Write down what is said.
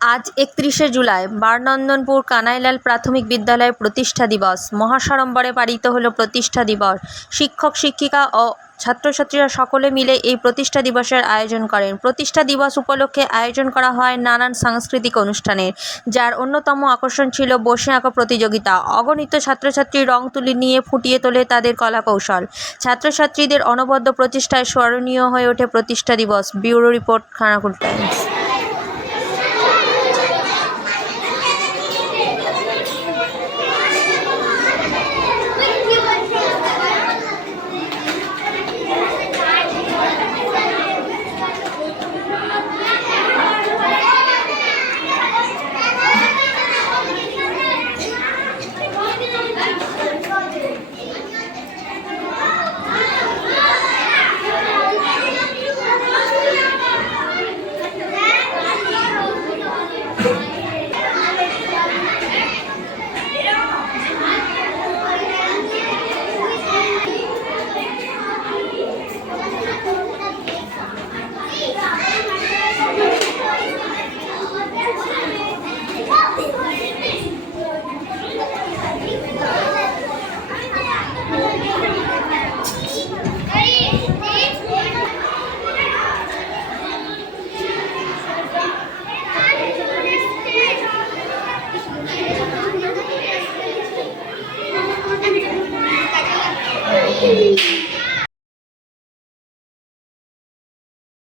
আজ ৩১শে জুলাই বারনন্দনপুর কানাইলাল প্রাথমিক বিদ্যালয় প্রতিষ্ঠা দিবস। মহাসাড়ম্বরে পালিত হল প্রতিষ্ঠা দিবস। শিক্ষক শিক্ষিকা ও ছাত্রছাত্রীরা সকলে মিলে এই প্রতিষ্ঠা দিবসের আয়োজন করেন। প্রতিষ্ঠা দিবস উপলক্ষে আয়োজন করা হয় নানান সাংস্কৃতিক অনুষ্ঠানের, যার অন্যতম আকর্ষণ ছিল বসে আঁকা প্রতিযোগিতা। অগণিত ছাত্রছাত্রী রং তুলি নিয়ে ফুটিয়ে তোলে তাদের কলাকৌশল। ছাত্রছাত্রীদের অনবদ্য প্রচেষ্টায় স্মরণীয় হয়ে ওঠে প্রতিষ্ঠা দিবস। Bureau report, Khanakul Times.